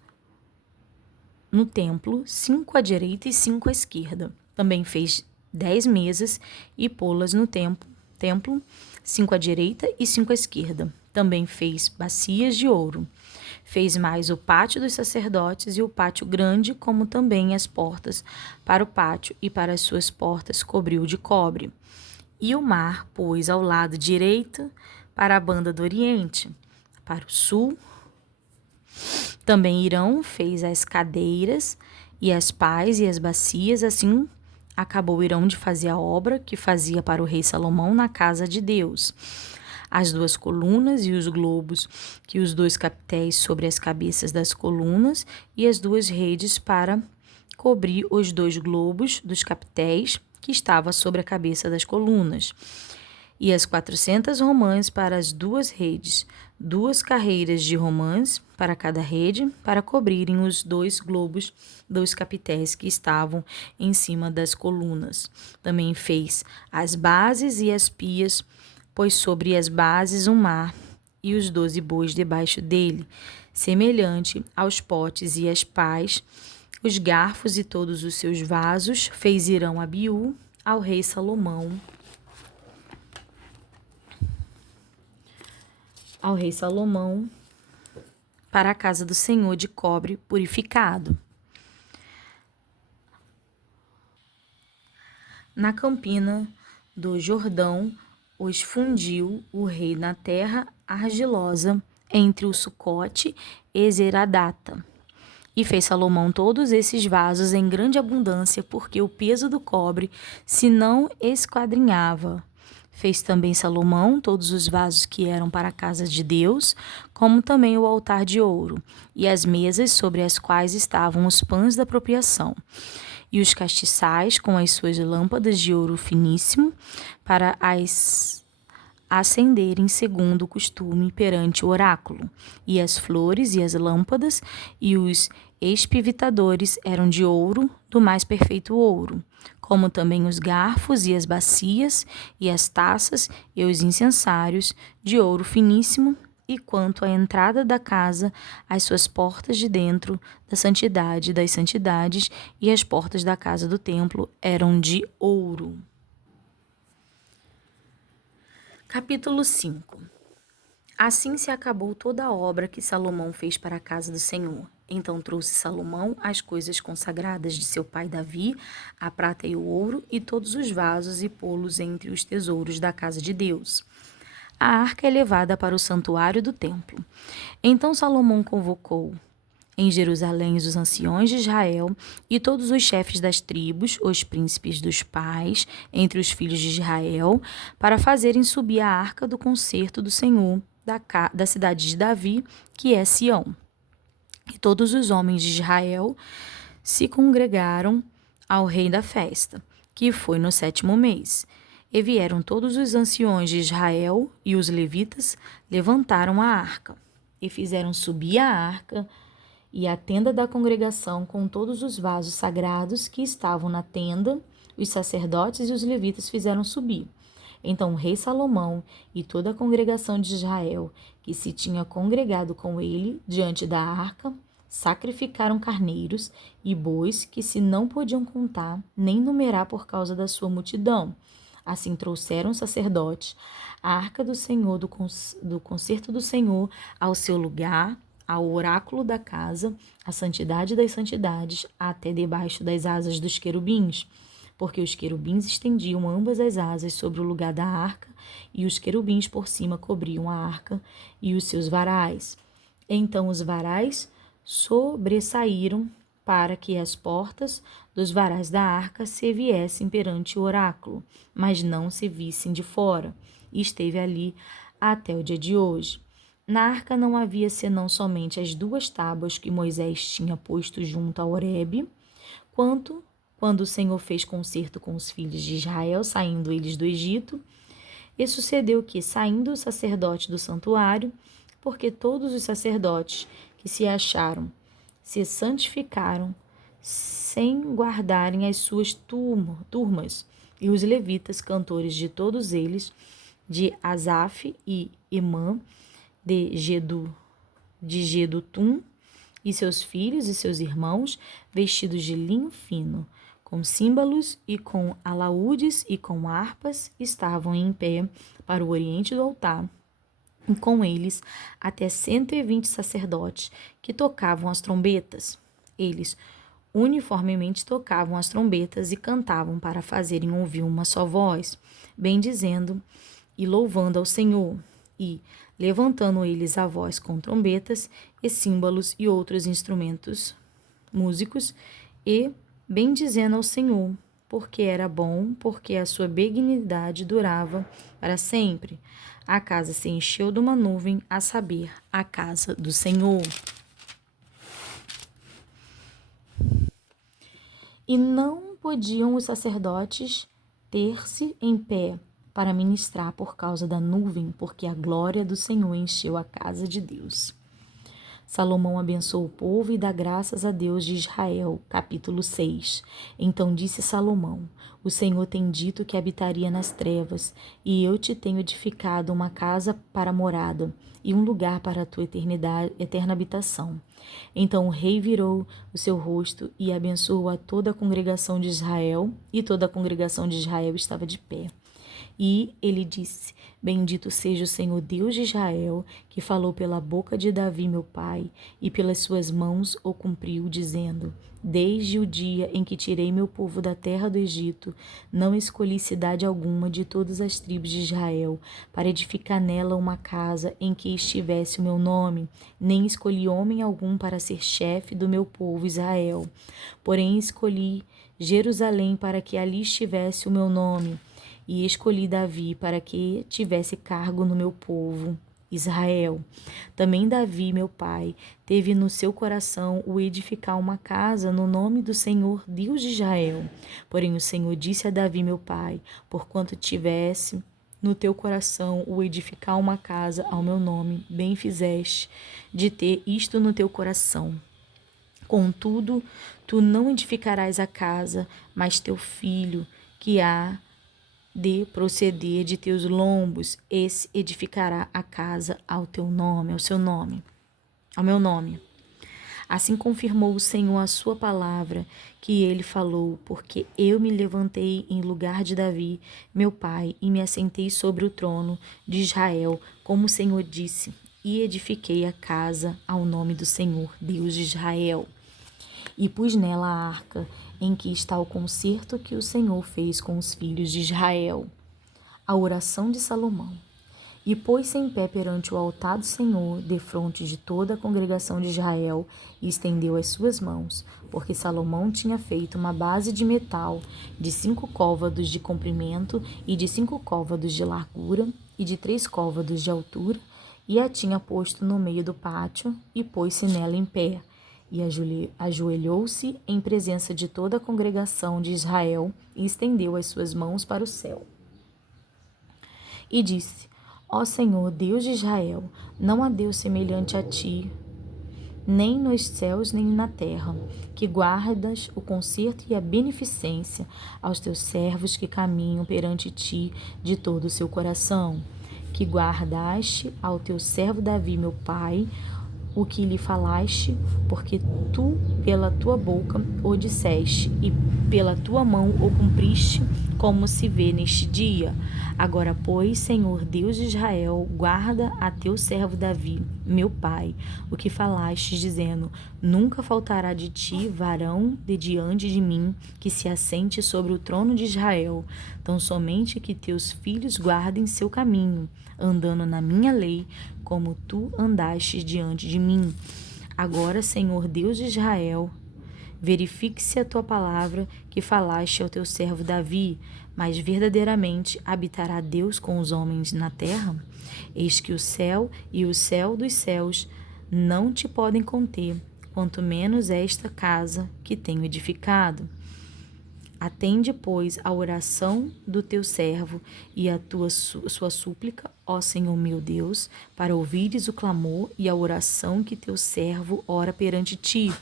no templo, 5 à direita e 5 à esquerda. Também fez 10 mesas, e pô-las no templo, 5 à direita e 5 à esquerda. Também fez bacias de ouro. Fez mais o pátio dos sacerdotes e o pátio grande, como também as portas para o pátio, e para as suas portas cobriu de cobre. E o mar pôs ao lado direito para a banda do oriente, para o sul. Também Irão fez as cadeiras e as pás e as bacias. Assim acabou Irão de fazer a obra que fazia para o rei Salomão na casa de Deus. As 2 colunas e os globos, que os 2 capitéis sobre as cabeças das colunas, e as 2 redes para cobrir os 2 globos dos capitéis, que estava sobre a cabeça das colunas, e as 400 romãs para as 2 redes, 2 carreiras de romãs para cada rede, para cobrirem os 2 globos dos capitéis que estavam em cima das colunas. Também fez as bases e as pias, pôs sobre as bases um mar e os 12 bois debaixo dele, semelhante aos potes e às pás, os garfos e todos os seus vasos. Fez Irão Abiú ao rei Salomão. Para a casa do Senhor de cobre purificado. Na campina do Jordão os fundiu o rei na terra argilosa, entre o Sucote e Zeradata. E fez Salomão todos esses vasos em grande abundância, porque o peso do cobre se não esquadrinhava. Fez também Salomão todos os vasos que eram para a casa de Deus, como também o altar de ouro, e as mesas sobre as quais estavam os pães da apropriação, e os castiçais com as suas lâmpadas de ouro finíssimo, para as acenderem segundo o costume perante o oráculo, e as flores e as lâmpadas e os espivitadores eram de ouro, do mais perfeito ouro, como também os garfos e as bacias e as taças e os incensários de ouro finíssimo. E quanto à entrada da casa, as suas portas de dentro da santidade das santidades e as portas da casa do templo eram de ouro. Capítulo 5. Assim se acabou toda a obra que Salomão fez para a casa do Senhor. Então trouxe Salomão as coisas consagradas de seu pai Davi, a prata e o ouro, e todos os vasos, e pô-los entre os tesouros da casa de Deus. A arca é levada para o santuário do templo. Então Salomão convocou em Jerusalém os anciões de Israel e todos os chefes das tribos, os príncipes dos pais, entre os filhos de Israel, para fazerem subir a arca do concerto do Senhor da cidade de Davi, que é Sião. E todos os homens de Israel se congregaram ao rei da festa, que foi no 7º mês. E vieram todos os anciões de Israel, e os levitas levantaram a arca, e fizeram subir a arca e a tenda da congregação com todos os vasos sagrados que estavam na tenda, os sacerdotes e os levitas fizeram subir. Então o rei Salomão e toda a congregação de Israel, que se tinha congregado com ele diante da arca, sacrificaram carneiros e bois que se não podiam contar nem numerar por causa da sua multidão, Assim trouxeram os sacerdotes a arca do Senhor, do concerto do Senhor, ao seu lugar, ao oráculo da casa, a santidade das santidades, até debaixo das asas dos querubins, porque os querubins estendiam ambas as asas sobre o lugar da arca, e os querubins por cima cobriam a arca e os seus varais. Então os varais sobressaíram para que as portas dos varais da arca se viessem perante o oráculo, mas não se vissem de fora, e esteve ali até o dia de hoje. Na arca não havia senão somente as 2 tábuas que Moisés tinha posto junto a Horebe, quando o Senhor fez concerto com os filhos de Israel, saindo eles do Egito. E sucedeu que, saindo o sacerdote do santuário, porque todos os sacerdotes que se acharam se santificaram, sem guardarem as suas turmas, e os levitas, cantores de todos eles, de Asaf e Emã, de Jedutum, e seus filhos e seus irmãos, vestidos de linho fino, com símbolos e com alaúdes e com harpas, estavam em pé para o oriente do altar, e com eles até 120 sacerdotes que tocavam as trombetas. Eles uniformemente tocavam as trombetas e cantavam para fazerem ouvir uma só voz, bendizendo e louvando ao Senhor, e levantando eles a voz com trombetas e símbolos e outros instrumentos músicos, e bendizendo ao Senhor, porque era bom, porque a sua benignidade durava para sempre. A casa se encheu de uma nuvem, a saber, a casa do Senhor. E não podiam os sacerdotes ter-se em pé para ministrar por causa da nuvem, porque a glória do Senhor encheu a casa de Deus. Salomão abençoou o povo e dá graças a Deus de Israel. Capítulo 6. Então disse Salomão: O Senhor tem dito que habitaria nas trevas, e eu te tenho edificado uma casa para morada, e um lugar para a tua eterna habitação. Então o rei virou o seu rosto e abençoou a toda a congregação de Israel, e toda a congregação de Israel estava de pé. E ele disse: Bendito seja o Senhor Deus de Israel, que falou pela boca de Davi meu pai, e pelas suas mãos o cumpriu, dizendo: Desde o dia em que tirei meu povo da terra do Egito, não escolhi cidade alguma de todas as tribos de Israel, para edificar nela uma casa em que estivesse o meu nome, nem escolhi homem algum para ser chefe do meu povo Israel. Porém escolhi Jerusalém para que ali estivesse o meu nome, e escolhi Davi para que tivesse cargo no meu povo, Israel. Também Davi, meu pai, teve no seu coração o edificar uma casa no nome do Senhor, Deus de Israel. Porém o Senhor disse a Davi, meu pai: Porquanto tivesse no teu coração o edificar uma casa ao meu nome, bem fizeste de ter isto no teu coração. Contudo, tu não edificarás a casa, mas teu filho, que há de proceder de teus lombos, esse edificará a casa ao teu nome, ao seu nome, ao meu nome. Assim confirmou o Senhor a sua palavra que ele falou, porque eu me levantei em lugar de Davi, meu pai, e me assentei sobre o trono de Israel, como o Senhor disse, e edifiquei a casa ao nome do Senhor, Deus de Israel. E pus nela a arca, em que está o concerto que o Senhor fez com os filhos de Israel. A oração de Salomão. E pôs-se em pé perante o altar do Senhor, defronte de toda a congregação de Israel, e estendeu as suas mãos, porque Salomão tinha feito uma base de metal de 5 côvados de comprimento e de 5 côvados de largura e de 3 côvados de altura, e a tinha posto no meio do pátio, e pôs-se nela em pé. E ajoelhou-se em presença de toda a congregação de Israel e estendeu as suas mãos para o céu. E disse: Ó Senhor, Deus de Israel, não há Deus semelhante a ti, nem nos céus nem na terra, que guardas o conserto e a beneficência aos teus servos que caminham perante ti de todo o seu coração, que guardaste ao teu servo Davi, meu pai, o que lhe falaste, porque tu pela tua boca o disseste, e pela tua mão o cumpriste, como se vê neste dia. Agora, pois, Senhor Deus de Israel, guarda a teu servo Davi, meu pai, o que falaste, dizendo: nunca faltará de ti varão de diante de mim, que se assente sobre o trono de Israel, tão somente que teus filhos guardem seu caminho, andando na minha lei, como tu andaste diante de mim. Agora, Senhor Deus de Israel, verifique-se a tua palavra que falaste ao teu servo Davi, mas verdadeiramente habitará Deus com os homens na terra? Eis que o céu e o céu dos céus não te podem conter, quanto menos esta casa que tenho edificado. Atende, pois, a oração do teu servo e a sua súplica, ó Senhor meu Deus, para ouvires o clamor e a oração que teu servo ora perante ti.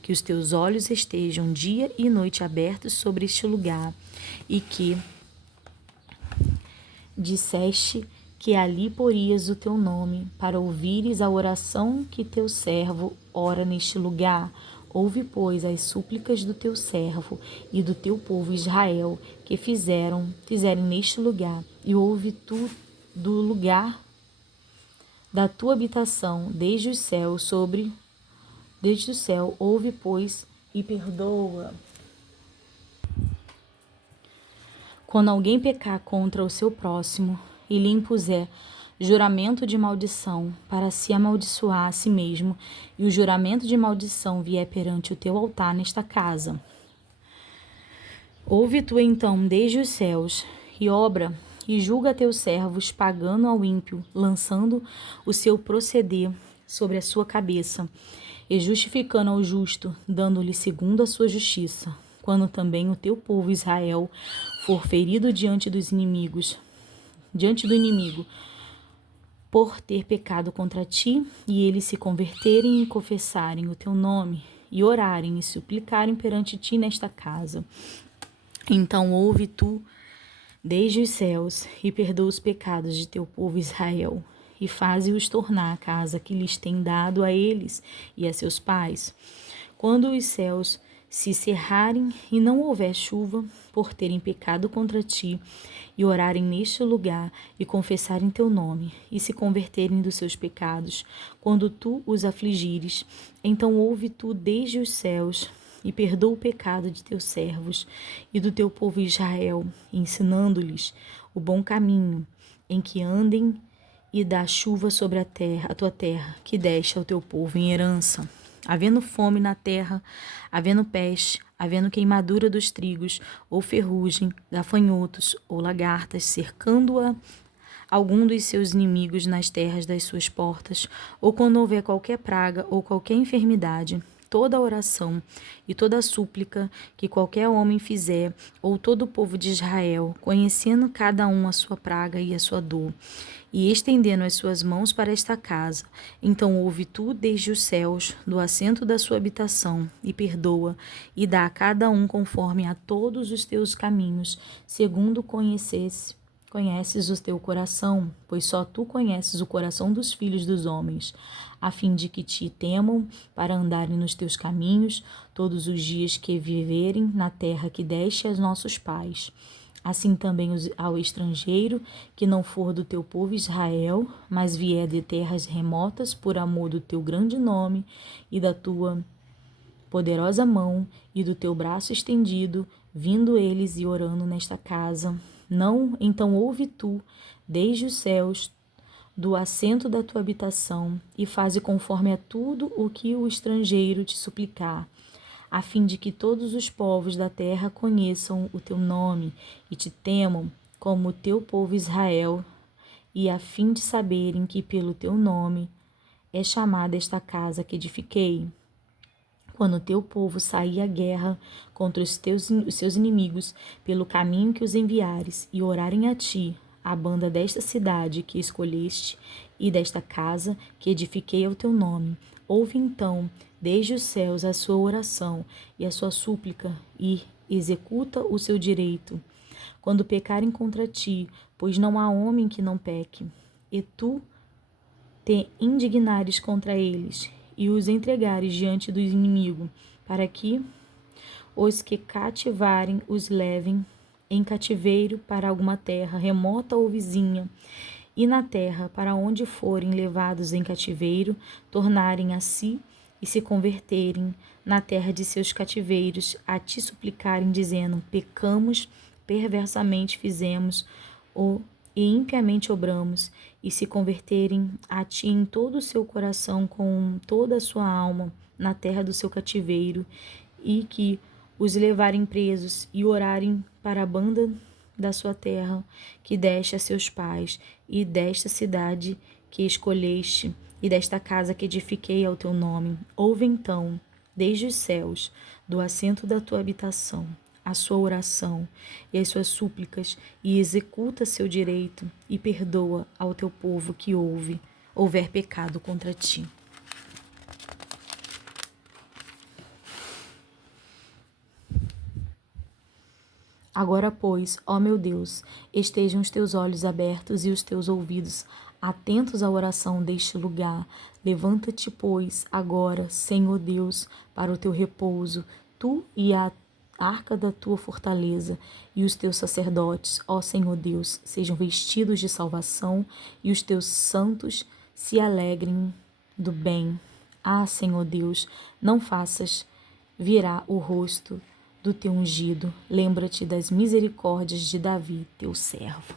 Que os teus olhos estejam dia e noite abertos sobre este lugar, e que disseste que ali porias o teu nome, para ouvires a oração que teu servo ora neste lugar. Ouve, pois, as súplicas do teu servo e do teu povo Israel, que fizerem neste lugar, e ouve tu do lugar da tua habitação, desde o céu, ouve, pois, e perdoa. Quando alguém pecar contra o seu próximo e lhe impuser juramento de maldição para se amaldiçoar a si mesmo, e o juramento de maldição vier perante o teu altar nesta casa, ouve tu então desde os céus, e obra e julga teus servos, pagando ao ímpio, lançando o seu proceder sobre a sua cabeça, e justificando ao justo, dando-lhe segundo a sua justiça. Quando também o teu povo Israel for ferido diante do inimigo, por ter pecado contra ti, e eles se converterem e confessarem o teu nome, e orarem e suplicarem perante ti nesta casa, então ouve tu desde os céus, e perdoa os pecados de teu povo Israel, e faze-os tornar a casa que lhes tem dado a eles e a seus pais. Quando os céus se cerrarem e não houver chuva, por terem pecado contra ti, e orarem neste lugar, e confessarem teu nome, e se converterem dos seus pecados, quando tu os afligires, então ouve tu desde os céus, e perdoa o pecado de teus servos e do teu povo Israel, ensinando-lhes o bom caminho em que andem, e dá chuva sobre a tua terra, que deste ao teu povo em herança. Havendo fome na terra, havendo peste, havendo queimadura dos trigos, ou ferrugem, gafanhotos ou lagartas, cercando-a algum dos seus inimigos nas terras das suas portas, ou quando houver qualquer praga ou qualquer enfermidade, toda oração e toda súplica que qualquer homem fizer, ou todo o povo de Israel, conhecendo cada um a sua praga e a sua dor, e estendendo as suas mãos para esta casa, então ouve tu desde os céus, do assento da sua habitação, e perdoa, e dá a cada um conforme a todos os teus caminhos, segundo conheces o teu coração, pois só tu conheces o coração dos filhos dos homens, a fim de que te temam para andarem nos teus caminhos todos os dias que viverem na terra que deste aos nossos pais. Assim também ao estrangeiro que não for do teu povo Israel, mas vier de terras remotas por amor do teu grande nome e da tua poderosa mão e do teu braço estendido, vindo eles e orando nesta casa. Não, então ouve tu, desde os céus, do assento da tua habitação, e faze conforme a tudo o que o estrangeiro te suplicar, a fim de que todos os povos da terra conheçam o teu nome e te temam, como o teu povo Israel, e a fim de saberem que pelo teu nome é chamada esta casa que edifiquei. Quando o teu povo sair à guerra contra os seus inimigos, pelo caminho que os enviares, e orarem a ti, a banda desta cidade que escolheste, e desta casa que edifiquei ao teu nome, ouve então desde os céus a sua oração e a sua súplica, e executa o seu direito. Quando pecarem contra ti, pois não há homem que não peque, e tu te indignares contra eles, e os entregares diante do inimigo, para que os que cativarem os levem em cativeiro para alguma terra, remota ou vizinha, e na terra para onde forem levados em cativeiro, tornarem a si e se converterem na terra de seus cativeiros, a te suplicarem, dizendo: pecamos, perversamente fizemos, e impiamente obramos, e se converterem a ti em todo o seu coração, com toda a sua alma, na terra do seu cativeiro, e que os levarem presos e orarem para a banda da sua terra, que deste a seus pais, e desta cidade que escolheste, e desta casa que edifiquei ao teu nome. Ouve então, desde os céus, do assento da tua habitação, a sua oração e as suas súplicas, e executa seu direito, e perdoa ao teu povo que houver pecado contra ti. Agora, pois, ó meu Deus, estejam os teus olhos abertos e os teus ouvidos atentos à oração deste lugar. Levanta-te, pois, agora, Senhor Deus, para o teu repouso, tu e a arca da tua fortaleza, e os teus sacerdotes, ó Senhor Deus, sejam vestidos de salvação, e os teus santos se alegrem do bem. Ah, Senhor Deus, não faças virar o rosto do teu ungido. Lembra-te das misericórdias de Davi, teu servo.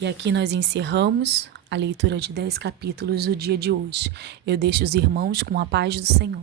E aqui nós encerramos a leitura de 10 capítulos do dia de hoje. Eu deixo os irmãos com a paz do Senhor.